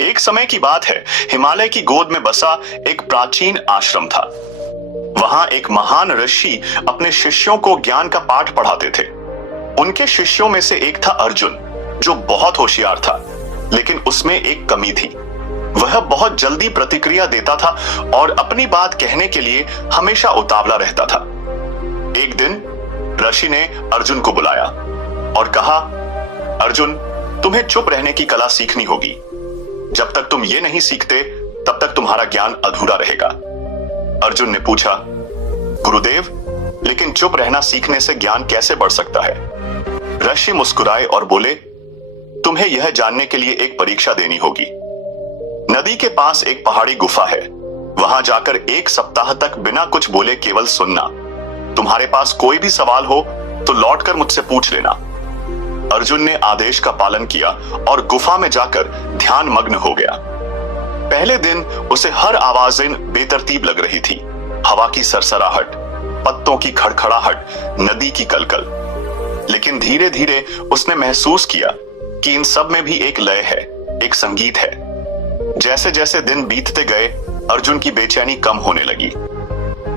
एक समय की बात है, हिमालय की गोद में बसा एक प्राचीन आश्रम था। वहां एक महान ऋषि अपने शिष्यों को ज्ञान का पाठ पढ़ाते थे। उनके शिष्यों में से एक था अर्जुन, जो बहुत होशियार था, लेकिन उसमें एक कमी थी। वह बहुत जल्दी प्रतिक्रिया देता था और अपनी बात कहने के लिए हमेशा उतावला रहता था। एक दिन ऋषि ने अर्जुन को बुलाया और कहा, अर्जुन, तुम्हें चुप रहने की कला सीखनी होगी। जब तक तुम ये नहीं सीखते, तब तक तुम्हारा ज्ञान अधूरा रहेगा। अर्जुन ने पूछा, गुरुदेव, लेकिन चुप रहना सीखने से ज्ञान कैसे बढ़ सकता है? ऋषि मुस्कुराए और बोले, तुम्हें यह जानने के लिए एक परीक्षा देनी होगी। नदी के पास एक पहाड़ी गुफा है। वहां जाकर 1 सप्ताह तक बिना कुछ बोले केवल सुनना। तुम्हारे पास कोई भी सवाल हो तो लौटकर मुझसे पूछ लेना। अर्जुन ने आदेश का पालन किया और गुफा में जाकर ध्यान मग्न हो गया। पहले दिन उसे हर आवाजें बेतरतीब लग रही थी। हवा की सरसराहट, पत्तों की खड़खड़ाहट, नदी की कलकल। लेकिन धीरे धीरे उसने महसूस किया कि इन सब में भी एक लय है, एक संगीत है। जैसे जैसे दिन बीतते गए, अर्जुन की बेचैनी कम होने लगी।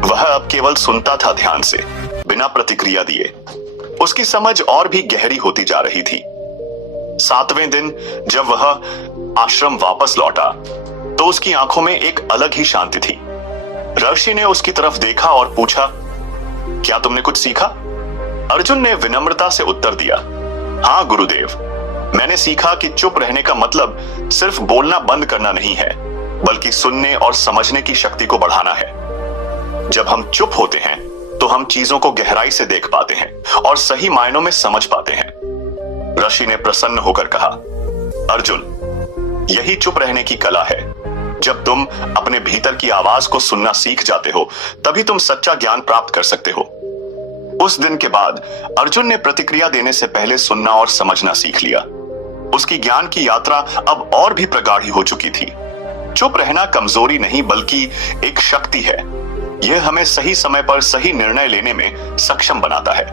वह अब केवल सुनता था ध्यान से, बिना प्रतिक्रिया दिए। उसकी समझ और भी गहरी होती जा रही थी। 7वें दिन जब वह आश्रम वापस लौटा, तो उसकी आंखों में एक अलग ही शांति थी। ऋषि ने उसकी तरफ देखा और पूछा, क्या तुमने कुछ सीखा? अर्जुन ने विनम्रता से उत्तर दिया, हाँ गुरुदेव, मैंने सीखा कि चुप रहने का मतलब सिर्फ बोलना बंद करना नहीं है, बल्कि सुनने और समझने की शक्ति को बढ़ाना है। जब हम चुप होते हैं तो हम चीजों को गहराई से देख पाते हैं और सही मायनों में समझ पाते हैं। ऋषि ने प्रसन्न होकर कहा, अर्जुन, यही चुप रहने की कला है। जब तुम अपने भीतर की आवाज को सुनना सीख जाते हो, तभी तुम सच्चा ज्ञान प्राप्त कर सकते हो। उस दिन के बाद अर्जुन ने प्रतिक्रिया देने से पहले सुनना और समझना सीख लिया। उसकी ज्ञान की यात्रा अब और भी प्रगाढ़ी हो चुकी थी। चुप रहना कमजोरी नहीं, बल्कि एक शक्ति है। यह हमें सही समय पर सही निर्णय लेने में सक्षम बनाता है।